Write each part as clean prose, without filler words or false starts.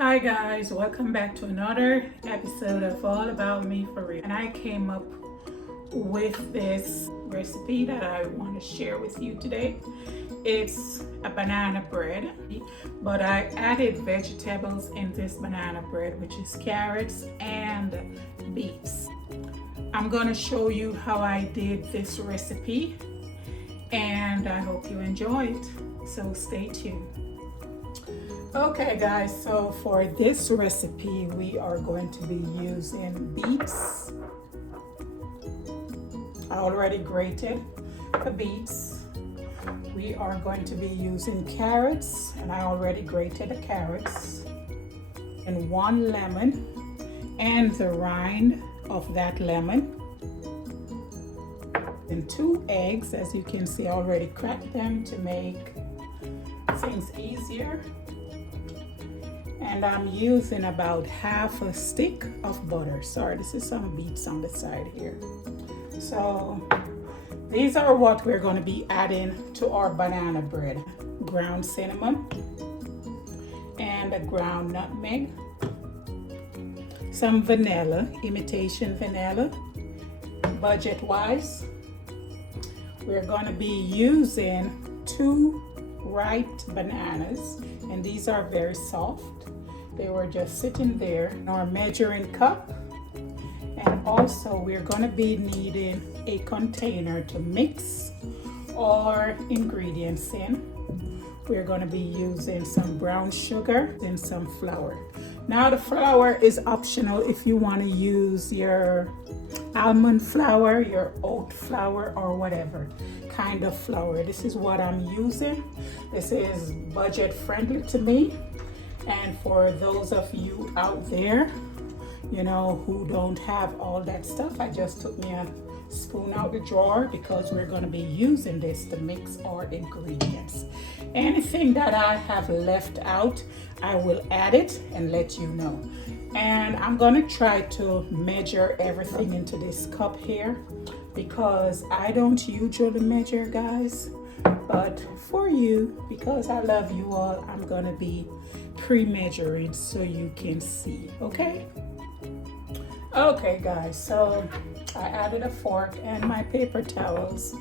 Hi guys, welcome back to another episode of All About Me for Real. And I came up with this recipe that I want to share with you today. It's a banana bread, but I added vegetables in this banana bread, which is carrots and beets. I'm going to show you how I did this recipe and I hope you enjoy it. So stay tuned. Okay guys, so for this recipe we are going to be using beets. I already grated the beets. We are going to be using carrots, and I already grated the carrots, and 1 lemon and the rind of that lemon, and 2 eggs. As you can see, I already cracked them to make things easier. And I'm using about half a stick of butter. Sorry, this is some beets on the side here. So these are what we're going to be adding to our banana bread. Ground cinnamon and a ground nutmeg. Some vanilla, imitation vanilla, budget wise. We're going to be using 2 ripe bananas, and these are very soft. They were just sitting there in our measuring cup. And also we're going to be needing a container to mix our ingredients in. We're going to be using some brown sugar and some flour. Now the flour is optional if you want to use your almond flour, your oat flour, or whatever kind of flour. This is what I'm using. This is budget friendly to me. And for those of you out there, you know, who don't have all that stuff, I just took me a spoon out the drawer because we're going to be using this to mix our ingredients. Anything that I have left out, I will add it and let you know. And I'm going to try to measure everything into this cup here because I don't usually measure, guys. But for you, because I love you all, I'm going to be pre-measuring so you can see. Okay guys, so I added a fork and my paper towels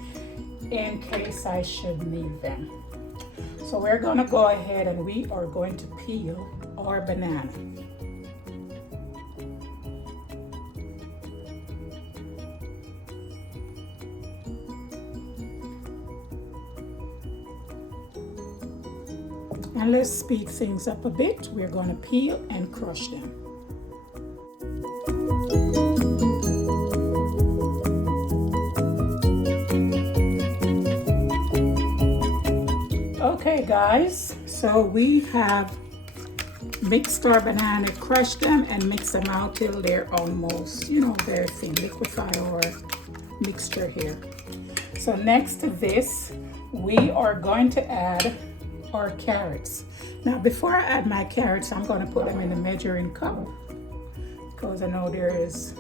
in case I should need them. So we're going to go ahead and we are going to peel our banana. And let's speed things up a bit. We're going to peel and crush them. Okay guys, so we have mixed our banana, crushed them and mixed them out till they're almost, you know, very thin. Liquefy our mixture here. So next to this, we are going to add our carrots. Now before I add my carrots, I'm going to put them in a measuring cup because I know there is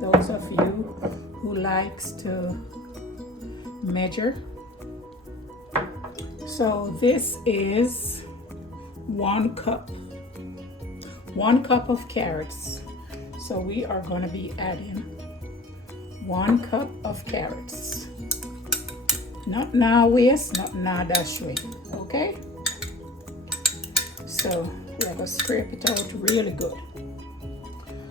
those of you who likes to measure. So this is 1 cup of carrots. So we are going to be adding 1 cup of carrots. Not now waste, not now dash way. Okay? So we're going to scrape it out really good.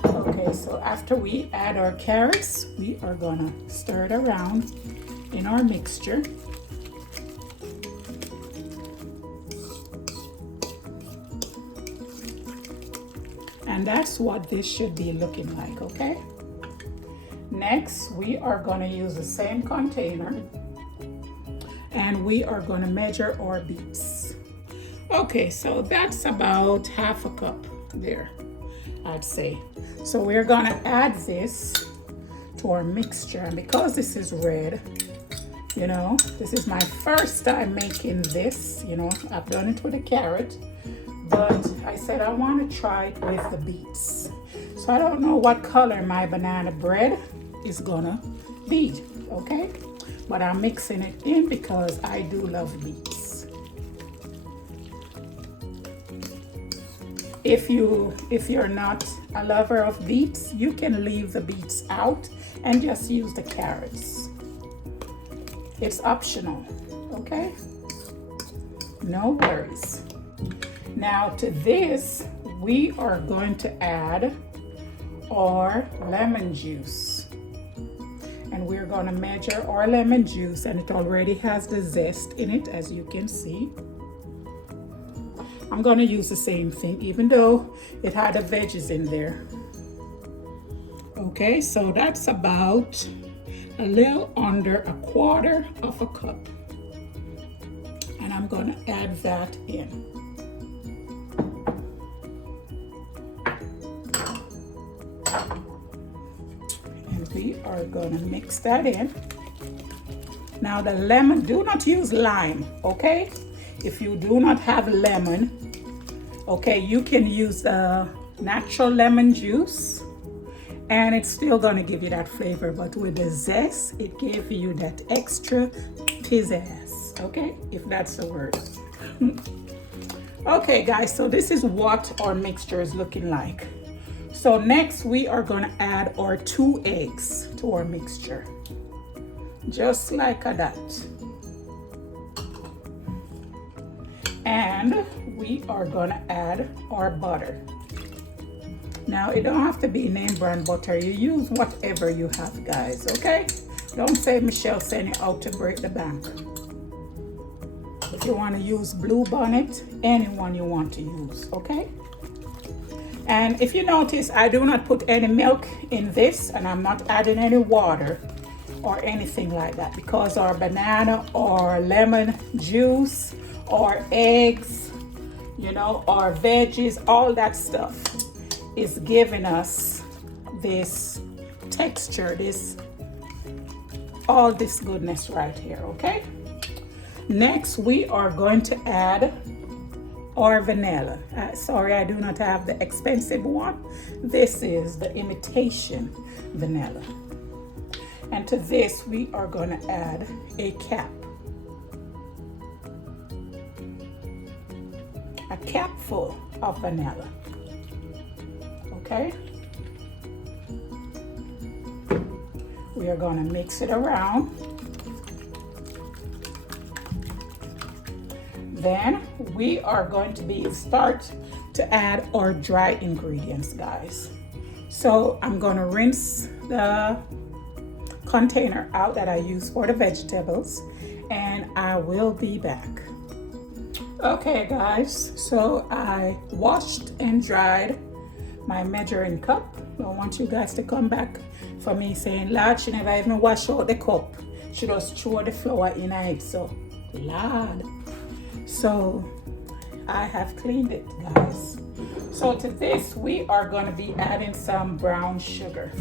Okay, so after we add our carrots, we are going to stir it around in our mixture. And that's what this should be looking like, okay? Next, we are going to use the same container and we are going to measure our beets. Okay, so that's about half a cup there, I'd say. So we're going to add this to our mixture, and because this is red, you know, this is my first time making this. You know, I've done it with a carrot, but I said I want to try it with the beets. So I don't know what color my banana bread is gonna be, okay? But I'm mixing it in because I do love beets. If you're not a lover of beets, you can leave the beets out and just use the carrots. It's optional, okay? No worries. Now to this, we are going to add our lemon juice. And we're going to measure our lemon juice, and it already has the zest in it, as you can see. I'm going to use the same thing, even though it had the veggies in there. Okay, so that's about a little under 1/4 of a cup. And I'm going to add that in. And we are going to mix that in. Now the lemon, do not use lime, okay? If you do not have lemon, okay, you can use natural lemon juice, and it's still gonna give you that flavor, but with the zest, it gives you that extra pizzazz, okay, if that's the word. Okay guys, so this is what our mixture is looking like. So next we are gonna add our 2 eggs to our mixture, just like that. And we are gonna add our butter. Now it don't have to be name brand butter, you use whatever you have, guys, okay? Don't say Michelle sent it out to break the bank. If you want to use Blue Bonnet, anyone you want to use, okay? And if you notice, I do not put any milk in this, and I'm not adding any water or anything like that, because our banana or lemon juice or eggs, you know, or veggies, all that stuff is giving us this texture, all this goodness right here, okay? Next, we are going to add our vanilla. Sorry, I do not have the expensive one. This is the imitation vanilla. And to this, we are going to add a capful of vanilla. Okay? We are going to mix it around. Then we are going to start to add our dry ingredients, guys. So I'm going to rinse the container out that I use for the vegetables, and I will be back. Okay guys, so I washed and dried my measuring cup. I don't want you guys to come back for me saying, Lord, she never even wash out the cup. She just threw the flour in it. So, Lord. So, I have cleaned it, guys. So to this, we are going to be adding some brown sugar.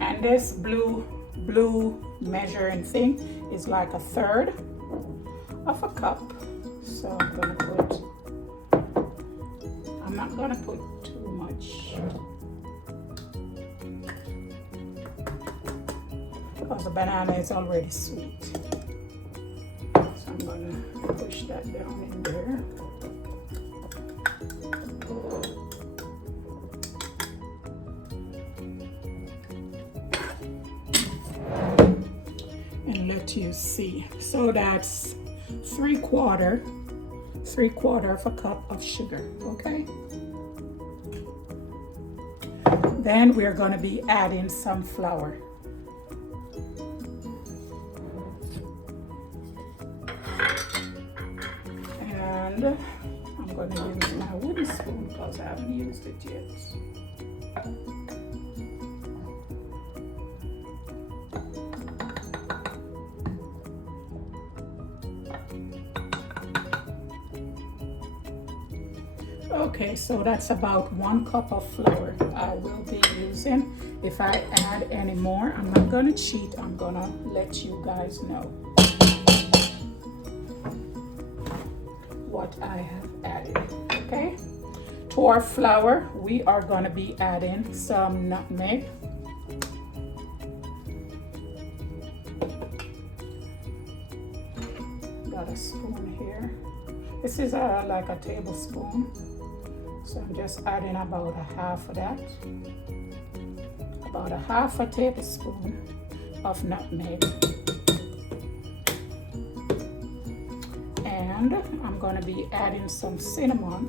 And this blue measuring thing is like 1/3 of a cup. So I'm not gonna put too much, because the banana is already sweet. So I'm gonna push that down in there. And let you see. So that's 3/4 of a cup of sugar, okay? Then we're going to be adding some flour. And I'm going to use my wooden spoon because I haven't used it yet. Okay, so that's about 1 cup of flour I will be using. If I add any more, I'm not gonna cheat. I'm gonna let you guys know what I have added, okay? To our flour, we are gonna be adding some nutmeg. got a spoon here. This is like a tablespoon. So I'm just adding about a half of that. About a half a tablespoon of nutmeg. And I'm going to be adding some cinnamon.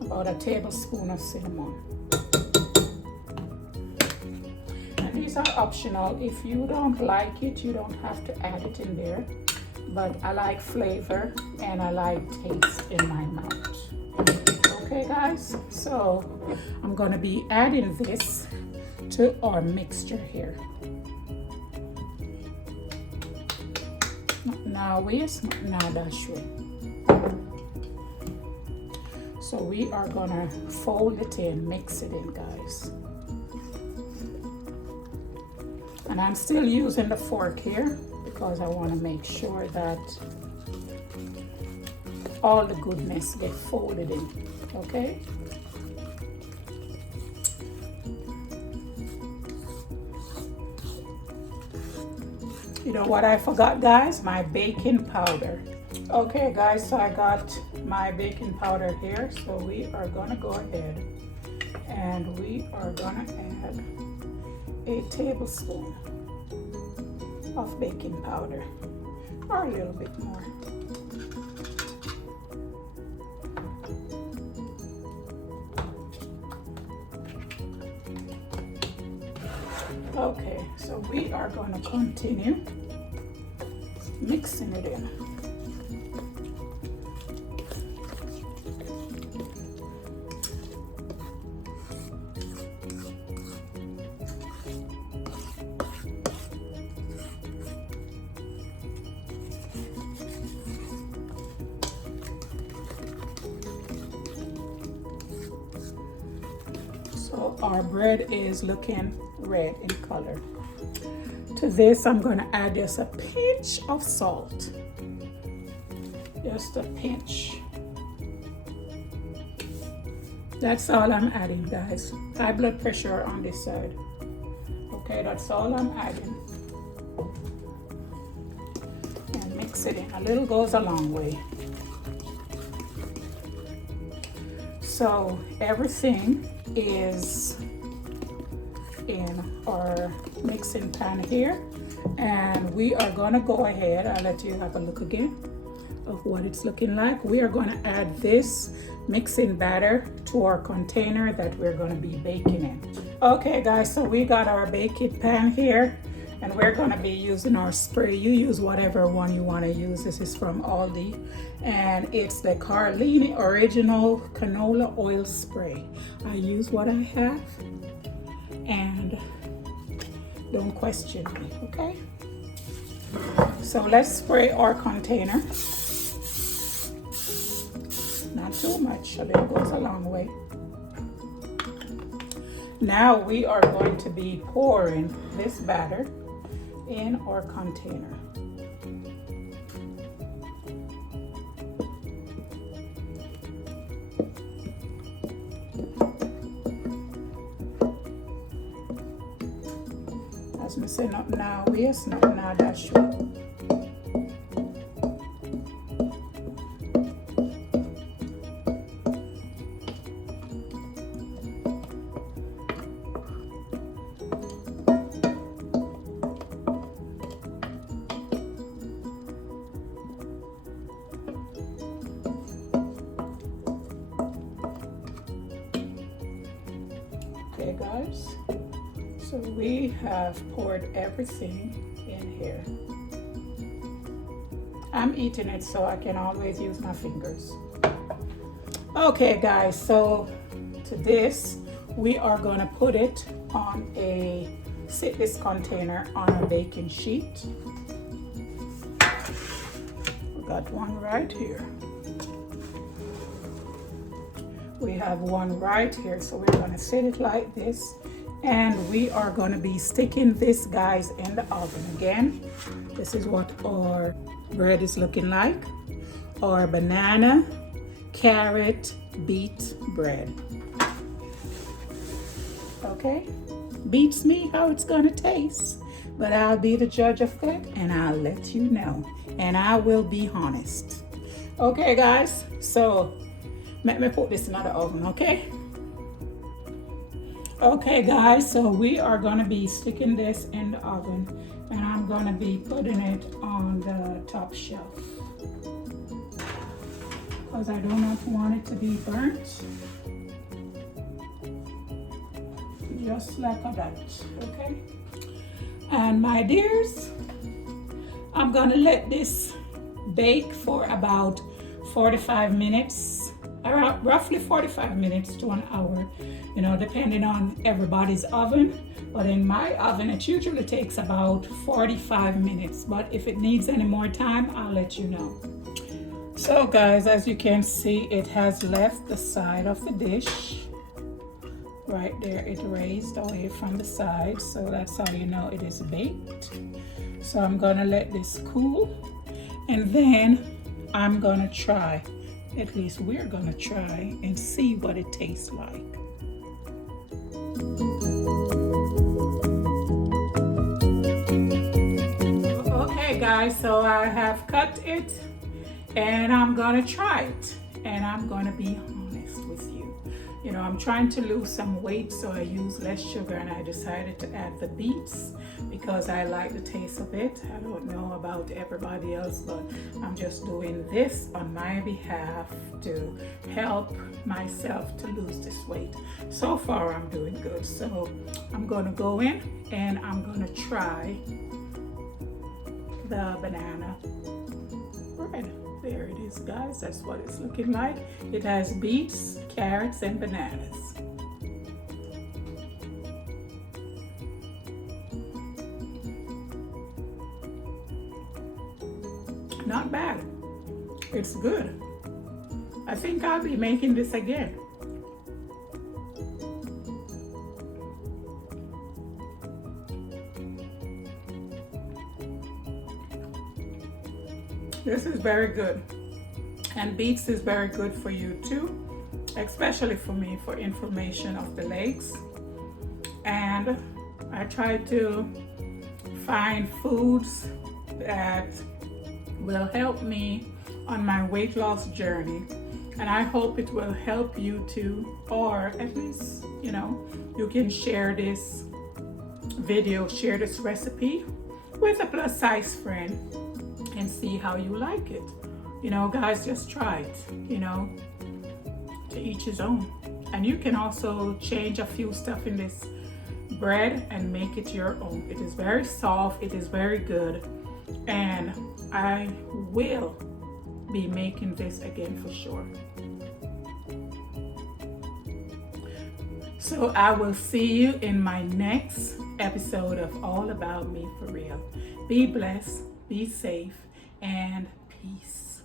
About a tablespoon of cinnamon. And these are optional. If you don't like it, you don't have to add it in there. But I like flavor and I like taste in my mouth. Okay guys, so I'm going to be adding this to our mixture here. Now that's right. So we are gonna fold it in, mix it in, guys. And I'm still using the fork here because I want to make sure that all the goodness get folded in, okay? You know what I forgot, guys? My baking powder. Okay guys, so I got my baking powder here. So we are gonna go ahead and we are gonna add a tablespoon of baking powder, or a little bit more. Okay, so we are gonna continue mixing it in. So our bread is looking red in color. To this, I'm going to add just a pinch of salt. Just a pinch. That's all I'm adding, guys. High blood pressure on this side. Okay, that's all I'm adding. And mix it in. A little goes a long way. So everything is in our mixing pan here, and we are going to go ahead. I'll let you have a look again of what it's looking like. We are going to add this mixing batter to our container that we're going to be baking in. Okay guys, so we got our baking pan here, and we're going to be using our spray. You use whatever one you want to use. This is from Aldi, and it's the Carlini Original Canola Oil Spray. I use what I have, and don't question me, okay? So let's spray our container. Not too much, a little goes a long way. Now we are going to be pouring this batter in our container. As I say, not now, yes, not now, that's right. Okay guys, so we have poured everything in here. I'm eating it so I can always use my fingers. Okay guys, so to this we are going to put it on sit this container on a baking sheet. We got one right here. We have one right here, so we're going to sit it like this, and we are going to be sticking this, guys, in the oven. Again, this is what our bread is looking like. Our banana, carrot, beet bread. Okay, beats me how it's gonna taste. But I'll be the judge of that, and I'll let you know. And I will be honest. Okay, guys, so let me put this in the oven, okay? Okay, guys, so we are gonna be sticking this in the oven, and I'm gonna be putting it on the top shelf because I do not want it to be burnt. Just like that, okay? And my dears, I'm gonna let this bake for about 45 minutes, around roughly 45 minutes to an hour, you know, depending on everybody's oven. But in my oven, it usually takes about 45 minutes. But if it needs any more time, I'll let you know. So guys, as you can see, it has left the side of the dish. Right there, it raised away from the side, so that's how you know it is baked. So I'm gonna let this cool, and then I'm gonna try, at least we're gonna try and see what it tastes like. Okay guys, so I have cut it and I'm gonna try it, and I'm gonna be honest with you. You know, I'm trying to lose some weight, so I use less sugar, and I decided to add the beets because I like the taste of it. I don't know about everybody else, but I'm just doing this on my behalf to help myself to lose this weight. So far, I'm doing good. So I'm gonna go in and I'm gonna try the banana bread. There it is, guys. That's what it's looking like. It has beets, carrots, and bananas. Not bad. It's good. I think I'll be making this again. This is very good, and beets is very good for you too, especially for me, for inflammation of the legs. And I try to find foods that will help me on my weight loss journey, and I hope it will help you too, or at least, you know, you can share this video, share this recipe with a plus size friend and see how you like it. You know, guys, just try it, you know, to each his own. And you can also change a few stuff in this bread and make it your own. It is very soft, it is very good, and I will be making this again for sure. So I will see you in my next episode of All About Me For Real. Be blessed, be safe, and peace.